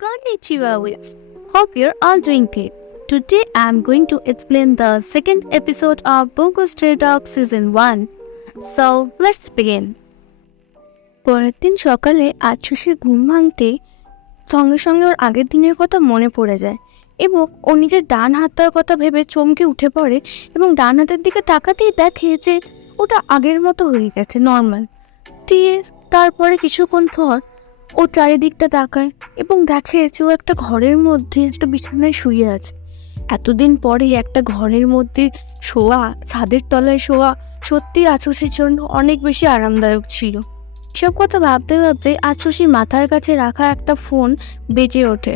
Konnichiwa viewers. Hope you're all doing great. Today I'm going to explain the second episode of Bungo Stray Dog Season 1. So let's begin. পরের দিন সকালে আচ্ছুসির ঘুম ভাঙতে সঙ্গে সঙ্গে ওর আগের দিনের কথা মনে পড়ে যায় এবং ও নিজের ডান হাতটার কথা ভেবে চমকে উঠে পড়ে এবং ডান হাতের দিকে তাকাতেই দেখে যে ওটা আগের মতো হয়ে গেছে, নর্মাল। দিয়ে তারপরে কিছুক্ষণ পর ও চারিদিকটা তাকায় এবং দেখে যে ও একটা ঘরের মধ্যে একটা বিছানায় শুয়ে আছে। এতদিন পরে একটা ঘরের মধ্যে শোয়া, ছাদের তলায় শোয়া সত্যি আচ্ছুসির জন্য অনেক বেশি আরামদায়ক ছিল। সব কথা ভাবতে ভাবতে আচ্ছুসির মাথার কাছে রাখা একটা ফোন বেজে ওঠে।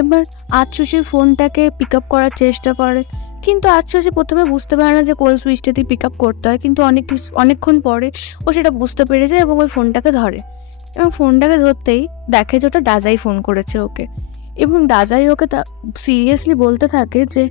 এবার আচ্ছুসির ফোনটাকে পিক আপ করার চেষ্টা করে, কিন্তু আচ্ছুসি প্রথমে বুঝতে পারে না যে কোন সুইচটাতে পিক আপ করতে হয়, কিন্তু অনেকক্ষণ পরে ও সেটা বুঝতে পেরে যায় এবং ওই ফোনটাকে ধরে এবং ফোনটাকে ধরতেই দেখে যে ওটা ডাজাই ফোন করেছে ওকে। এবং ডাজাই ওকে সিরিয়াসলি বলতে থাকে যে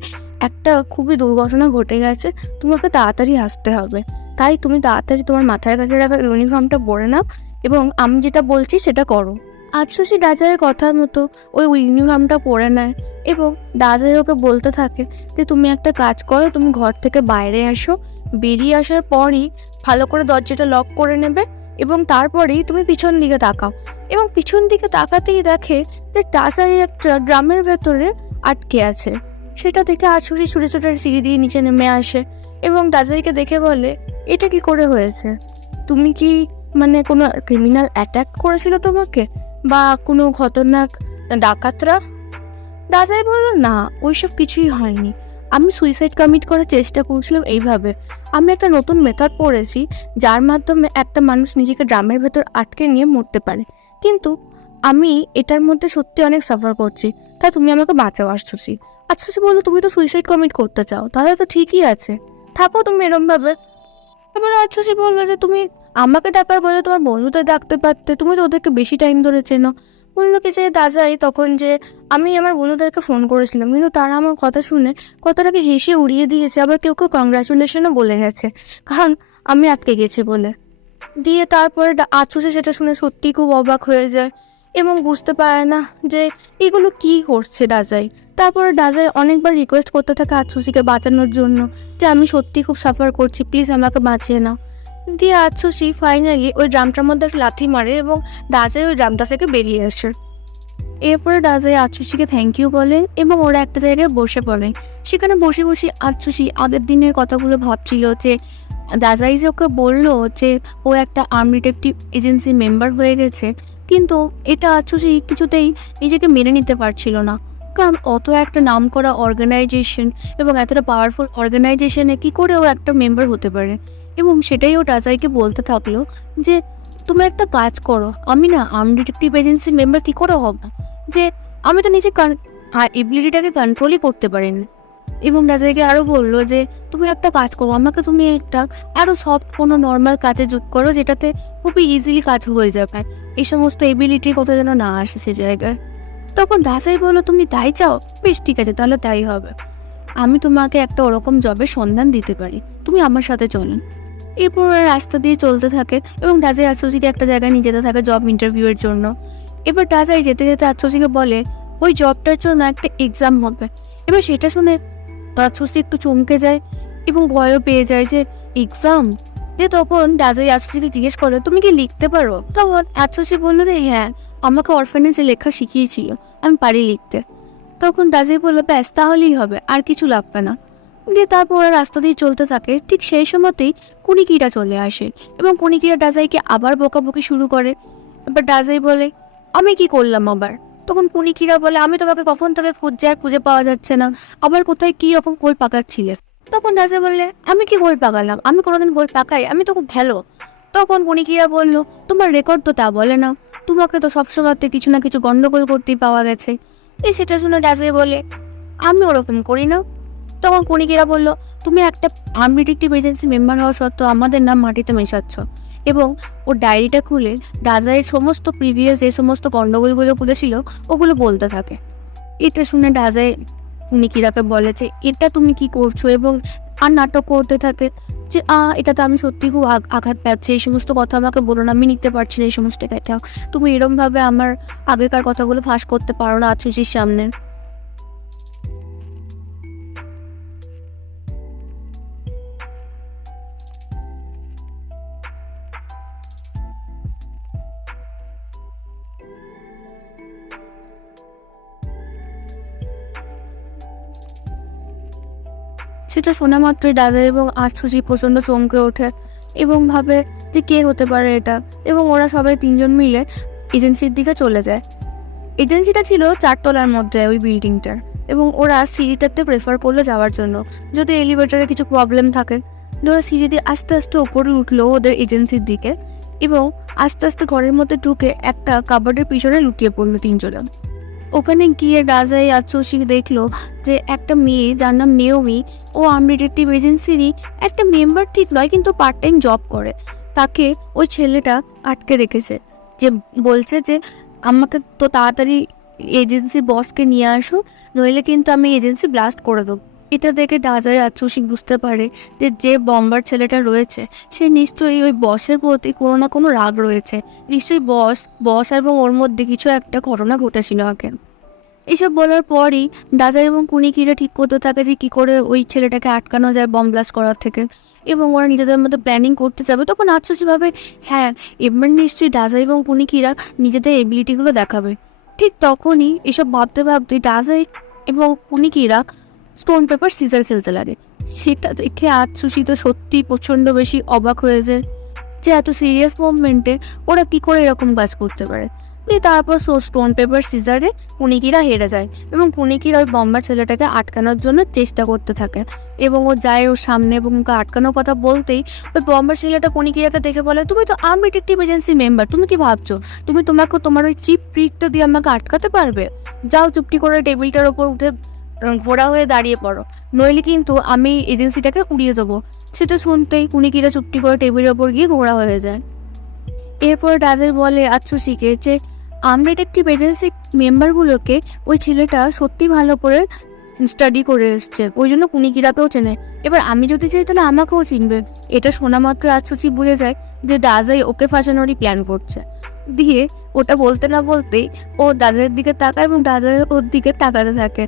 একটা খুবই দুর্ঘটনা ঘটে গেছে, তোমাকে তাড়াতাড়ি আসতে হবে, তাই তুমি তাড়াতাড়ি তোমার মাথার কাছে রাখা ইউনিফর্মটা পরে নাও এবং আমি যেটা বলছি সেটা করো। আচ্ছুসি ডাজাইয়ের কথার মতো ওই ইউনিফর্মটা পরে নেয় এবং ডাজাই ওকে বলতে থাকে যে তুমি একটা কাজ করো, তুমি ঘর থেকে বাইরে আসো, বেরিয়ে আসার পরই ভালো করে দরজাটা লক করে নেবে এবং তারপরেই তুমি পিছন দিকে তাকাও। এবং পিছন দিকে তাকাতেই দেখে যে ডাজাই একটা ড্রামের ভেতরে আটকে আছে। সেটা দেখে আচ্ছুসি ছুটে ছুটে সিঁড়ি দিয়ে নিচে নেমে আসে এবং ডাজাইকে দেখে বলে, এটা কি করে হয়েছে? তুমি কি কোনো ক্রিমিনাল অ্যাটাক করেছিল তোমাকে, বা কোনো খতরনাক ডাকাতরা? ডাজাই বলল, না, ওইসব কিছুই হয়নি, আমি সুইসাইড কমিট করার চেষ্টা করছিলাম। এইভাবে আমি একটা নতুন মেথড পড়েছি যার মাধ্যমে একটা মানুষ নিজেকে ড্রামের ভেতর আটকে নিয়ে মরতে পারে, কিন্তু আমি এটার মধ্যে সত্যি অনেক সাফার করছি, তাই তুমি আমাকে বাঁচাও আচ্ছুসি। আচ্ছুসি বললো, তুমি তো সুইসাইড কমিট করতে চাও, তাহলে তো ঠিকই আছে, থাকো তুমি এরমভাবে। এবার আচ্ছুসি বললো যে তুমি আমাকে ডাকার বলে তোমার বন্ধুদের ডাকতে পারতে, তুমি তো ওদেরকে বেশি টাইম ধরে চেনো। বললো কি যে ডাজাই তখন যে আমি আমার বন্ধুদেরকে ফোন করেছিলাম, কিন্তু তারা আমার কথা শুনে কথাটাকে হেসে উড়িয়ে দিয়েছে, আবার কেউ কেউ কংগ্রাচুলেশনও বলে গেছে, কারণ আমি আটকে গেছি বলে। দিয়ে তারপরে আচ্ছুসি সেটা শুনে সত্যি খুব অবাক হয়ে যায় এবং বুঝতে পারে না যে এগুলো কি করছে ডাজাই। তারপরে ডাজাই অনেকবার রিকোয়েস্ট করতে থাকে আচ্ছুসিকে বাঁচানোর জন্য যে আমি সত্যি খুব সাফার করছি, প্লিজ আমাকে বাঁচিয়ে নাও। দিয়ে আচ্ছুসি ফাইনালি ওই ড্রামটার মধ্যে লাথি মারে এবং ডাজাই ওই ড্রামটা থেকে বেরিয়ে আসে। এরপরে ডাজাই আচ্ছুসিকে থ্যাংক ইউ বলে এবং ওরা একটা জায়গায় বসে পড়ে। সেখানে বসে বসে আচ্ছুসি আগের দিনের কথাগুলো ভাবছিল যে ডাজাই যে ওকে বললো যে ও একটা আর্ম ডিটেকটিভ এজেন্সির মেম্বার হয়ে গেছে, কিন্তু এটা আচ্ছুসি কিছুতেই নিজেকে মেনে নিতে পারছিল না, কারণ অত একটা নাম করা অর্গানাইজেশন এবং এতটা পাওয়ারফুল অর্গানাইজেশনে কী করে ও একটা মেম্বার হতে পারে। এবং সেটাই ও ডাজাইকে বলতে থাকলো যে তুমি একটা কাজ করো, আমি না আর্ম ডিটেকটিভ এজেন্সির মেম্বার কী করে হব না, যে আমি তো নিজে এবিলিটিটাকে কন্ট্রোলই করতে পারিনি। এবং ডাজাইকে আরও বললো যে তুমি একটা কাজ করো, আমাকে তুমি একটা আরও সফট কোনো নর্মাল কাজে যোগ করো যেটাতে খুবই ইজিলি কাজ হয়ে যাবে, এই সমস্ত এবিলিটির কথা যেন না আসে সে জায়গায়। তখন ডাজাই বললো, তুমি তাই চাও, বেশ ঠিক আছে, তাহলে তাই হবে, আমি তোমাকে একটা ওরকম জবের সন্ধান দিতে পারি, তুমি আমার সাথে চলো। এরপর ওরা রাস্তা দিয়ে চলতে থাকে এবং ডাজাই আচ্ছুসিকে একটা জায়গায় নিয়ে যেতে থাকে জব ইন্টারভিউয়ের জন্য। এবার ডাজাই যেতে যেতে আচ্ছুসিকে বলে ওই জবটার জন্য একটা এক্সাম হবে। এবার সেটা শুনে আচ্ছুসি একটু চমকে যায় এবং ভয়ও পেয়ে যায় যে এক্সাম। যে তখন ডাজাই আচ্ছুসিকে জিজ্ঞেস করে, তুমি কি লিখতে পারো? তখন আচ্ছুসি বললো যে হ্যাঁ, আমাকে অরফানেজে লেখা শিখিয়েছিল, আমি পারি লিখতে। তখন ডাজাই বললো, ব্যাস তাহলেই হবে, আর কিছু লাগবে না। দিয়ে তারপর ওরা রাস্তা দিয়ে চলতে থাকে। ঠিক সেই সময়তেই কুনিকিরা চলে আসে এবং কুনিকিরা ডাজাইকে আবার বকাবকি শুরু করে। এবার ডাজাই বলে, আমি কি করলাম আবার? তখন কুনিকিরা বলে, আমি তোমাকে কখন থেকে খুঁজছি আর খুঁজে পাওয়া যাচ্ছে না, আবার কোথায় কী রকম গোল পাকাচ্ছিলে? তখন ডাজাই বললে, আমি কি গোল পাকালাম, আমি কোনোদিন গোল পাকাই, আমি তো খুব ভালো। তখন কুনিকিরা বলল, তোমার রেকর্ড তো তা বলে না, তোমাকে তো সবসময়তে কিছু না কিছু গন্ডগোল করতেই পাওয়া গেছে। এই সেটা শুনে ডাজাই বলে, আমি ওরকম করি না। তখন কুনিকিরা বলল, তুমি একটা আর্ম ডিটেকটিভ এজেন্সি মেম্বার হওয়া সত্ত্বেও আমাদের নাম মাটিতে মেশাচ্ছ। এবং ওর ডায়েরিটা খুলে ডাজাইয়ের সমস্ত প্রিভিয়াস যে সমস্ত গন্ডগোলগুলো খুলেছিল ওগুলো বলতে থাকে। এটা শুনে ডাজাই কুনিকিরাকে বলে যে এটা তুমি কি করছো, এবং আর নাটক করতে থাকে। যে এটাতে আমি সত্যি খুব আঘাত পাচ্ছি, এই সমস্ত কথা আমাকে বলো না, আমি নিতে পারছি না এই সমস্ত কথা, তুমি এরমভাবে আমার আগেকার কথাগুলো ফাঁস করতে পারো না আচ্ছুচির সামনে। সেটা শোনা মাত্রই দাদা এবং আশুচি প্রচণ্ড চমকে ওঠে এবং ভাবে যে কে হতে পারে এটা, এবং ওরা সবাই তিনজন মিলে এজেন্সির দিকে চলে যায়। এজেন্সিটা ছিল 4 তলার মধ্যে ওই বিল্ডিংটার, এবং ওরা সিঁড়িটাতে প্রেফার করলো যাওয়ার জন্য, যদি এলিভেটরে কিছু প্রবলেম থাকে। ওরা সিঁড়ি দিয়ে আস্তে আস্তে ওপরে উঠলো ওদের এজেন্সির দিকে, এবং আস্তে আস্তে ঘরের মধ্যে ঢুকে একটা কাবার্ডের পিছনে লুকিয়ে পড়লো তিনজনে। ওখানে গিয়ে রাজাই আচ্ছুসি দেখলো যে একটা মেয়ে যার নাম নেওমি, ও আর্মি ডিটেকটিভ এজেন্সিরই একটা মেম্বার ঠিক নয়, কিন্তু পার্ট টাইম জব করে। তাকে ওই ছেলেটা আটকে রেখেছে, যে বলছে যে আমাকে তো তাড়াতাড়ি এজেন্সির বসকে নিয়ে আসো, নইলে কিন্তু আমি এজেন্সি ব্লাস্ট করে দেবো। এটা দেখে রাজাই আচ্ছুসি বুঝতে পারে যে যে বম্বার ছেলেটা রয়েছে সে নিশ্চয়ই ওই বসের প্রতি কোনো না কোনো রাগ রয়েছে, নিশ্চয়ই বস এবং ওর মধ্যে কিছু একটা ঘটনা ঘটেছিল আগে। এসব বলার পরই ডাজা এবং কুনিকিরা ঠিক করতে থাকে যে কী করে ওই ছেলেটাকে আটকানো যায় বম ব্লাস্ট করার থেকে, এবং ওরা নিজেদের মধ্যে প্ল্যানিং করতে যাবে। তখন আচ্ছুসি ভাবে হ্যাঁ, এবার নিশ্চয়ই ডাজা এবং কুনিকিরা নিজেদের এবিলিটিগুলো দেখাবে। ঠিক তখনই এসব ভাবতে ভাবতে ডাজা এবং কুনিকিরা স্টোন পেপার সিজার খেলতে লাগে। সেটা দেখে আচ্ছুসি তো সত্যি প্রচণ্ড বেশি অবাক হয়ে যায় যে এত সিরিয়াস মুভমেন্টে ওরা কী করে এরকম কাজ করতে পারে। দিয়ে তারপর স্টোন পেপার সিজারে কুনিকিরা হেরে যায়, এবং কুনিকিরা ওই বম্বার ছেলেটাকে আটকানোর জন্য চেষ্টা করতে থাকে, এবং ও যায় ওর সামনে এবং ওকে আটকানোর কথা বলতেই ওই বম্বার ছেলেটা কুনিকিরাকে দেখে বলে, তুমি তো আর্মি ডিটেকটিভ এজেন্সি মেম্বার, তুমি কি ভাবছো তোমাকে তোমার ওই চিপ ট্রিকটা দিয়ে আমাকে আটকাতে পারবে? যাও চুপটি করে টেবিলটার ওপর উঠে ঘোড়া হয়ে দাঁড়িয়ে পড়ো, নইলে কিন্তু আমি এজেন্সিটাকে উড়িয়ে দেবো। সেটা শুনতেই কুনিকিরা চুপটি করে টেবিলের ওপর গিয়ে ঘোড়া হয়ে যায়। এরপর রাজাই বলে আচ্ছুসিকে যে আর্মি ডিটেকটিভ এজেন্সি মেম্বারগুলোকে ওই ছেলেটা সত্যি ভালো করে স্টাডি করে এসছে, ওই জন্য কুনিকিরাকেও চেনে। এবার আমি যদি চাই তাহলে আমাকেও চিনবে। এটা শোনা মাত্র আচ্ছুসি বুঝে যায় যে দাদাই ওকে ফাঁসানোরই প্ল্যান করছে। দিয়ে ওটা বলতে না বলতেই ও দাদার দিকে তাকায় এবং দাদার ওর দিকে তাকাতে থাকে।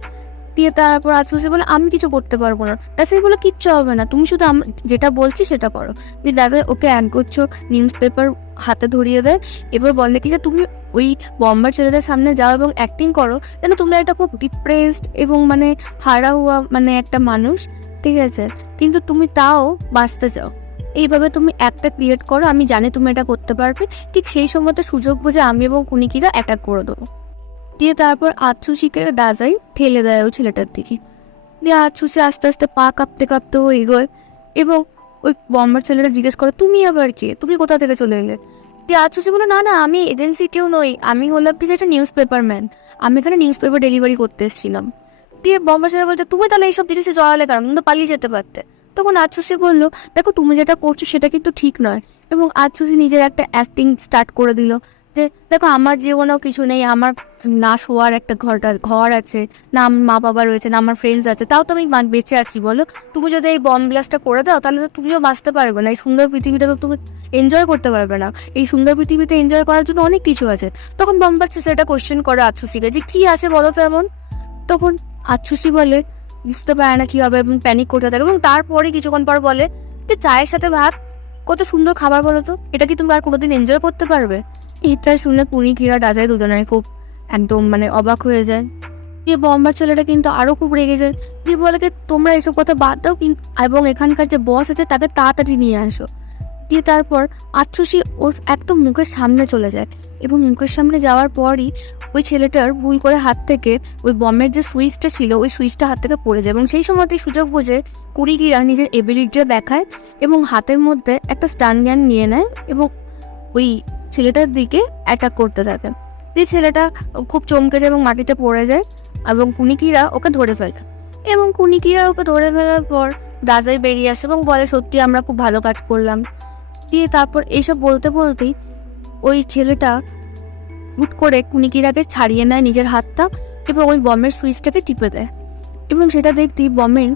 দিয়ে তারপর আচ্ছুসি বলে আমি কিছু করতে পারবো না। দাদাই বলে কিচ্ছু হবে না, তুমি শুধু যেটা বলছি সেটা করো। দিয়ে দাদা ওকে একগুচ্ছ নিউজ পেপার হাতে ধরিয়ে দেয়, এবার বলে কি যে তুমি ওই বম্বার ছেলেদের সামনে যাও এবং অ্যাক্টিং করো যেন তোমরা একটা খুব ডিপ্রেসড এবং মানে হারা হওয়া মানে একটা মানুষ, ঠিক আছে, কিন্তু তুমি তাও বাঁচতে চাও। এইভাবে তুমি একটা ক্রিয়েট করো, আমি জানি তুমি এটা করতে পারবে। ঠিক সেই সময়তে সুযোগ বুঝে আমি এবং কুনিকিরা অ্যাটাক করে দেবো। দিয়ে তারপর আচ্ছুসিকে দাজাই ঠেলে দেয় ওই ছেলেটার দিকে। দিয়ে আচ্ছুসি আস্তে আস্তে পা কাঁপতে কাঁপতে ও এগোয়, এবং ওই বম্বার ছেলেটা জিজ্ঞেস করে তুমি আবার কে, তুমি কোথা থেকে চলে এলে? দিয়ে আচ্ছুসি বলে না না, আমি এজেন্সি কেউ নই, আমি হলাম কি একটা নিউজ পেপার ম্যান, আমি এখানে নিউজ পেপার ডেলিভারি করতে এসেছিলাম। দিয়ে বম্বার ছেলে বলছে তুমি তাহলে এইসব জিনিসে জড়ালে কেন, তুমি তো পালিয়ে যেতে পারতে। তখন আচ্ছুসি বললো দেখো তুমি যেটা করছো সেটা কিন্তু ঠিক নয়, এবং আচ্ছুসি নিজের একটা অ্যাক্টিং স্টার্ট করে দিল যে দেখো আমার জীবনেও কিছু নেই, আমার না শোয়ার একটা ঘর আছে, না মা বাবা রয়েছে, না আমার ফ্রেন্ডস আছে, তাও তো আমি বেঁচে আছি বলো। তুমি যদি এই বম ব্লাস্টটা করে দাও তাহলে তো তুমিও বাঁচতে পারবে না, এই সুন্দর পৃথিবীটা তো তুমি এনজয় করতে পারবে না। এই সুন্দর পৃথিবীতে এনজয় করার জন্য অনেক কিছু আছে। তখন বম্বার সেটা কোশ্চেন করে আচ্ছুসিকে যে কী আছে বলো তো এমন। তখন আচ্ছুসি বলে বুঝতে পারে না কী হবে এবং প্যানিক করতে থাকে, এবং তারপরে কিছুক্ষণ পর বলে যে চায়ের সাথে ভাত কত সুন্দর খাবার বলো তো, এটা কি তুমি আর কোনোদিন এনজয় করতে পারবে? এটা শুনে কুনিকিরা ডাজাই দুজনের খুব একদম মানে অবাক হয়ে যায়। দিয়ে বম্বার ছেলেটা কিন্তু আরও খুব রেগে যায়, দিয়ে বলে কি তোমরা এসব কথা বাদ দাও এবং এখানকার যে বস আছে তাকে তাড়াতাড়ি নিয়ে আসো। দিয়ে তারপর আচ্ছুসি ওর একদম মুখের সামনে চলে যায়, এবং মুখের সামনে যাওয়ার পরই ওই ছেলেটার ভুল করে হাত থেকে ওই বমের যে সুইচটা ছিল ওই সুইচটা হাত থেকে পড়ে যায়, এবং সেই সময়তেই সুযোগ বুঝে কুনিকিরা নিজের এবিলিটিটা দেখায় এবং হাতের মধ্যে একটা স্টান গান নিয়ে নেয় এবং ওই ছেলেটার দিকে অ্যাটাক করতে থাকে। দিয়ে ছেলেটা খুব চমকে যায় এবং মাটিতে পড়ে যায়, এবং কুনিকিরা ওকে ধরে ফেলে, এবং কুনিকিরা ওকে ধরে ফেলার পর রাজাই বেরিয়ে আসে এবং বলে সত্যি আমরা খুব ভালো কাজ করলাম। দিয়ে তারপর এইসব বলতে বলতেই ওই ছেলেটা হুট করে কুনিকিরাকে ছাড়িয়ে নেয় নিজের হাতটা এবং ওই বমের সুইচটাকে টিপে দেয়, এবং সেটা দেখতেই বমের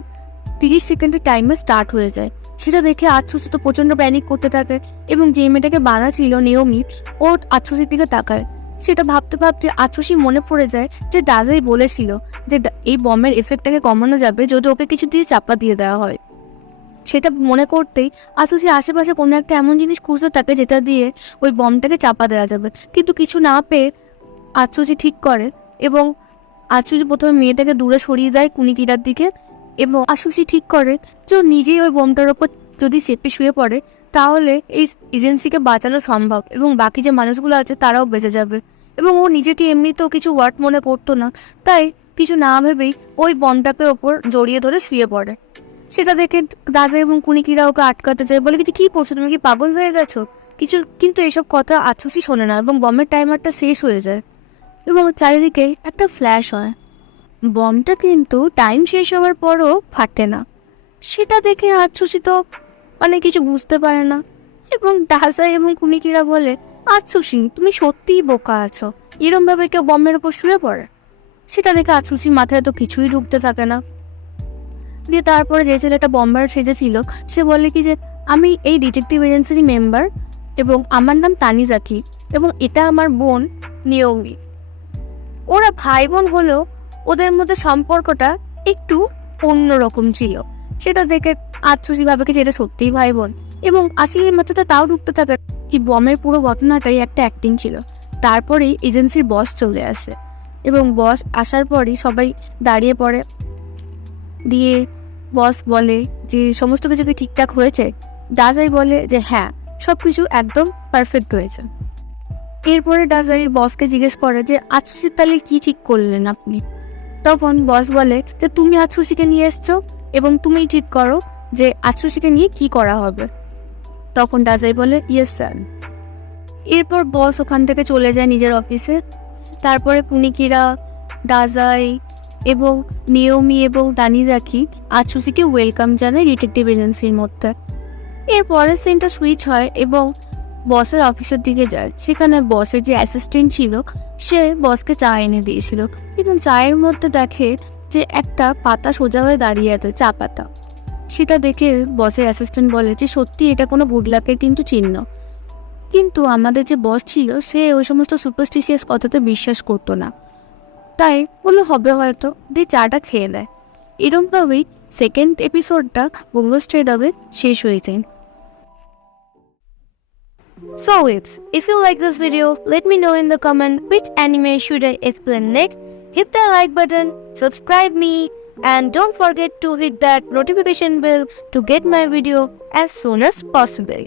30 সেকেন্ডের টাইমার স্টার্ট হয়ে যায়। সেটা দেখে আচ্ছুসি তো প্রচণ্ড প্যানিক করতে থাকে এবং যে মেয়েটাকে বাঁধা ছিল নিয়মি, ও আচ্ছুসির দিকে তাকায়। সেটা ভাবতে ভাবতে আচ্ছুসি মনে পড়ে যায় যে ডাজাই বলেছিল যে এই বমের এফেক্টটাকে কমানো যাবে যদি ওকে কিছু দিয়ে চাপা দিয়ে দেওয়া হয়। সেটা মনে করতেই আচ্ছুসি আশেপাশে কোনো একটা এমন জিনিস খুঁজতে থাকে যেটা দিয়ে ওই বমটাকে চাপা দেওয়া যাবে, কিন্তু কিছু না পেয়ে আচ্ছুসি ঠিক করে এবং আচ্ছুসি প্রথমে মেয়েটাকে দূরে সরিয়ে দেয় কুনিকিরার দিকে এবং আচ্ছুসি ঠিক করে যে ও নিজেই ওই বমটার ওপর যদি চেপে শুয়ে পড়ে তাহলে এই এজেন্সিকে বাঁচানো সম্ভব এবং বাকি যে মানুষগুলো আছে তারাও বেঁচে যাবে। এবং ও নিজেকে এমনিতেও কিছু ওয়ার্ড মনে করতো না, তাই কিছু না ভেবেই ওই বমটাকে ওপর জড়িয়ে ধরে শুয়ে পড়ে। সেটা দেখে রাজা এবং কুনিকিরা ওকে আটকাতে যায়, বলে কিছু কী করছো, তুমি কি পাগল হয়ে গেছো কিছু। কিন্তু এইসব কথা আচ্ছুসি শোনে না এবং বমের টাইমারটা শেষ হয়ে যায় এবং চারিদিকে একটা ফ্ল্যাশ হয়। বমটা কিন্তু টাইম শেষ হওয়ার পরও ফাটে না। সেটা দেখে আচ্ছুসি তো কিছু বুঝতে পারে না এবং ডাসাই এবং কুনিকিরা বলে, আচ্ছুসি তুমি সত্যিই বোকা আছো, এরমভাবে কেউ বমের ওপর শুয়ে পড়ে। সেটা দেখে আচ্ছুসি মাথায় তো কিছুই ঢুকতে থাকে না। দিয়ে তারপরে যে ছেলেটা বম্বার সেজেছিল সে বলে কি যে আমি এই ডিটেকটিভ এজেন্সির মেম্বার এবং আমার নাম তানিজাকি এবং এটা আমার বোন নিয়মি। ওরা ভাই বোন হলেও ওদের মধ্যে সম্পর্কটা একটু অন্যরকম ছিল। সেটা দেখে আচ্ছুসি ভাবে কি যে এটা সত্যিই ভাই বোন এবং আসলের মাথাতে তাও ঢুকতে থাকে কি বমের পুরো ঘটনাটাই একটা অ্যাক্টিং ছিল। তারপরেই এজেন্সির বস চলে আসে এবং বস আসার পরই সবাই দাঁড়িয়ে পড়ে। দিয়ে বস বলে যে সমস্ত কিছু কি ঠিকঠাক হয়েছে। ডাজাই বলে যে হ্যাঁ, সব কিছু একদম পারফেক্ট হয়েছে। এরপরে ডাজাই বসকে জিজ্ঞেস করে যে আচ্ছুসির তাহলে কি ঠিক করলেন আপনি। তখন বস বলে যে তুমি আচ্ছুসিকে নিয়ে এসছো এবং তুমিই ঠিক করো যে আচ্ছুসিকে নিয়ে কি করা হবে। তখন ডাজাই বলে ইয়েস স্যার। এরপর বস ওখান থেকে চলে যায় নিজের অফিসে। তারপরে কুনিকিরা, ডাজাই এবং নিয়মি এবং তানিজাকি আচ্ছুসিকে ওয়েলকাম জানায় ডিটেকটিভ এজেন্সির মধ্যে। এরপরের সিনটা সুইচ হয় এবং বসের অফিসের দিকে যায়। সেখানে বসের যে অ্যাসিস্ট্যান্ট ছিল সে বসকে চা এনে দিয়েছিল, কিন্তু চায়ের মধ্যে দেখে যে একটা পাতা সোজা হয়ে দাঁড়িয়ে আছে, চা পাতা। সেটা দেখে বসের অ্যাসিস্ট্যান্ট বলে যে সত্যি এটা কোনো গুড লাকের কিন্তু চিহ্ন, কিন্তু আমাদের যে বস ছিল সে ওই সমস্ত সুপারস্টিশিয়াস কথাতে বিশ্বাস করতো না, তাই বললো হবে হয়তো, দিয়ে চাটা খেয়ে দেয়। এরকমভাবেই সেকেন্ড এপিসোডটা বঙ্গো স্ট্রে ডগে শেষ হয়ে যায়। So if you like this video, let me know in the comment which anime should I explain next. Hit the like button, subscribe me, and don't forget to hit that notification bell to get my video as soon as possible.